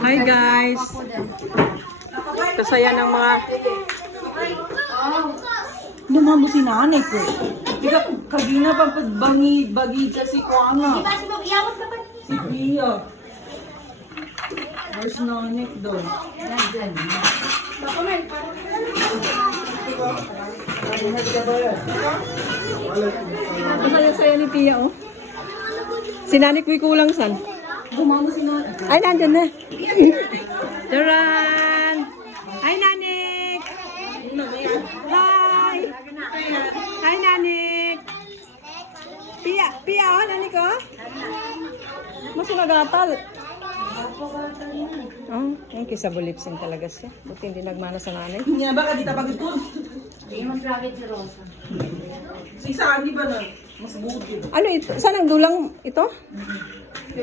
Hi guys! Kasaya ng mga... Dumamo si nanay ko. Ika, kagina pa bagi kasi ko nga. Si Pia. Where's nanay doon? Nandyan. Masaya-saya ni Pia, oh. Si nanay ko'y kulang san. Dumamo si nanay. Ay, nandyan na. Duran! Hi, Nanik! Hi! Hi, Nanik! Pia, oh, Nanik, oh? Masulagatal. Oh, yung kisabulipsin talaga siya. Buti hindi nagmana sa nanay. Nga ba, kadita pag ito? Hindi mas grabe si Rosa. Si Sani ba na? Mas buti. Ano ito? Saan ang dulang ito? Hindi,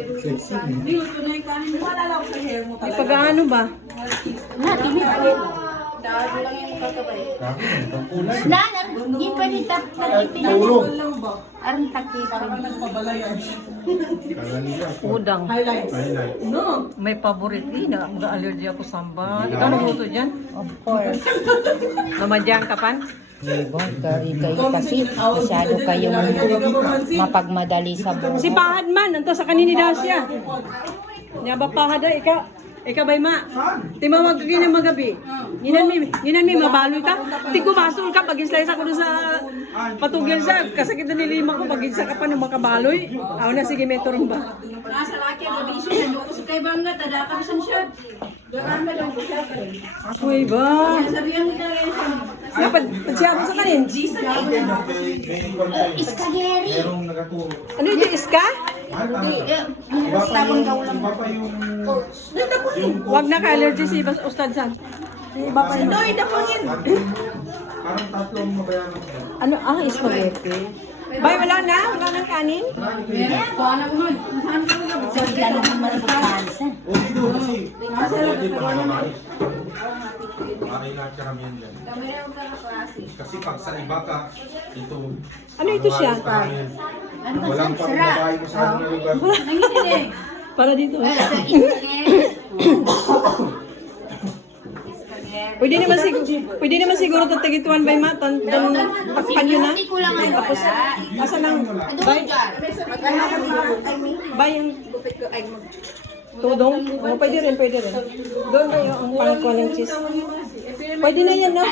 ito na yung kanin. Wala lang ako sa hair mo May talaga. pag-ano ba? Dahil lang yung kakabay. Danar, hindi pwede tagipin na Tulog lang ba? Aron tagipin. Parang nagpabalayan. Udang. Highlights. No. May paborito. Nag-allergy ako samba. Ikaw nagluto dyan? Of course. Namadyang ka pan? Kayo kasi masyado kayong mapagmadali sa buhay. Si Pahad man, nanto sa kanini daw siya. Nya ba Pahad ay ika bay ma. Timawag ka ng magabi. Ginan mi mabaloy ka. Ti ko basol ka pag islaysa ko sa patugyan sa kasakit na nilima ko pag isa ka pa ng makabaloy. Aw na sige metorong ba. Sa laki ang bisyo na doon sa kay Bangga tadakam san siya. Darama lang ko siya. Ako ba? Sabihan nila rin siya. Dapat siya sa kanin. Iskageri. Ano yung iska? Wag na ka-allergy si Ustad San. Iba pa yun. Doy, dapangin. Parang tatlong mabayaran ko. Ano? Ah, spaghetti. Bay, wala na? Wala nang kanin? Meron, kuha na ko nun. Saan ka nga? So, lalo naman magkansan. O dito kasi, pwede pa naman. Makay lahat karamihan dyan. Kasi pag sa iba ka, ito. Ano ito siya? Karamihan. Walang pang babae ko sa ano na lugar. Nanginig. Para dito. Iskageri. Pwede naman siguro tatagituan by matan. Takpan nyo na. Hindi ko lang ang Tapos, wala. asa lang? Doon dyan. Bay yung tudong? Oh, pwede rin. Doon ba yung pangkuha ng cheese? Pwede na yan, no?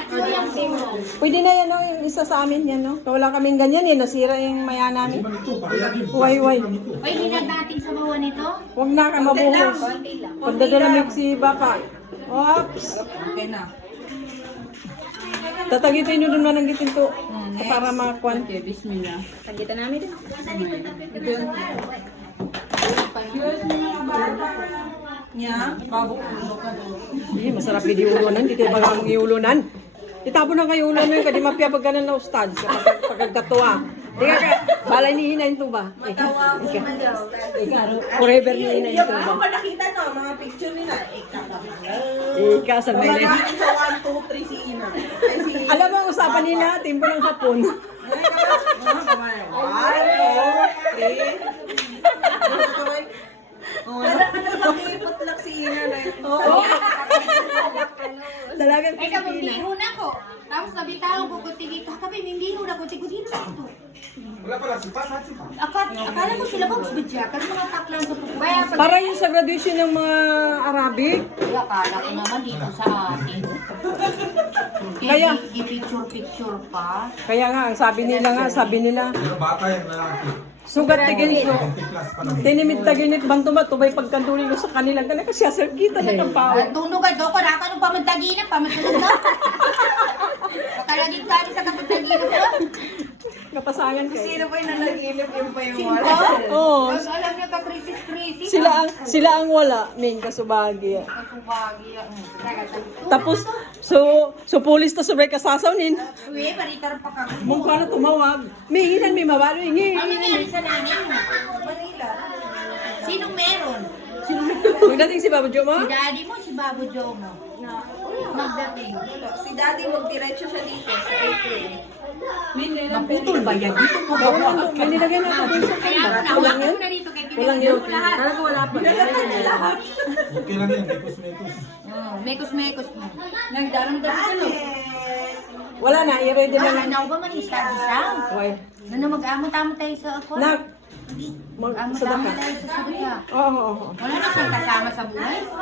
Pwede na yan, no? Yung isa sa amin yan, no? Kung wala kaming ganyan, eh. Nasira yung maya namin. Ito, pareha din. Way. Pwede na natin sa bawa nito? Huwag na ka mabuhos. Konti lang. Pagdadalamig si Baka. Oops. Okay na. Tatagitin nyo naman ng gitin to. Para makakuan. Okay, bismillah. Tagitan namin din. Nya, babo ulo ka doon. Hindi, masarap yung diulunan. Dito yung bagang iulunan. Itapon na kayo ulan yun. Kadi mapya pagkanan na ustad. Sa pagkagkatuwa. Di ka, balay ni hinayin to ba? Forever ni hinayin to ba? Ako pa nakita no, mga picture nila. Ika, sa may Wala na sa 1, 2, 3 si Ina. Ay, si Ina. Alam mo ang usapan nila, timpo ng hapon. Mga kamay. 1, 2, 3. Oh, nakakipot lang si Ina na yun. Oo. Talagang Ay, kapag Pilipina. bihon ako. Tapos sabi tao, kukutigit. Kakabay, may bihon ako. Tigudin mo ito. Wala pala, si Pas, si Pas. Akala ko sila ba bisbidya? Kasi mga taklan sa pupubaya. Para yung sa graduation ng mga Arabic. Kaya akala ko naman dito sa atin. Kaya- I-picture-picture pa. Kaya nga, ang sabi nila, Pero bata yung lalaki. sugat tigin so. 20 plus pa naman. Tinimid taginit bang tumatubay pagkantuloy ko sa kanila. Kaya kasi sir, kita na ng pao. Tunog ka doon ko. Naka nung pamantaginan. Pamantaginan na. Makalagin kami sa kapataginan ko. Kapasangan kayo. Sino pa yung nalaginip yung pa yung wala? Oo. Tapos alam niyo ka krisis-krisis. Sila ang wala, Ming kasubagi. Kasubagi. Tapos, so police ta sabay kasasawnin. Uy, balitar pa ka. Mong paano tumawag. May ilan, may mabalo, hingi. Ano nangyari sa nanin mo? Manila. Sinong meron? Yung dating si Baba Jo mo? Si daddy mo, si Babu Joe mo. Magdating. Si Daddy magdiretso siya dito sa April. Naputol ba yan? Dito mo May nilagay na ako sa Kaya ako Kulang nakuha yan? ko na dito kay Walang yun. Kala ko wala pa. Okay lang yan, mekos-mekos. Mekos-mekos mo. Nagdaramdam ka no? Wala na, i-ready na lang. Ano ba man study sa? Why? Ano mag-amo-tamo tayo sa ako? Nak, Amo-tamo sadaka. tayo sa sadaka. Oo, oo, oo. Wala na siyang kasama sa buhay.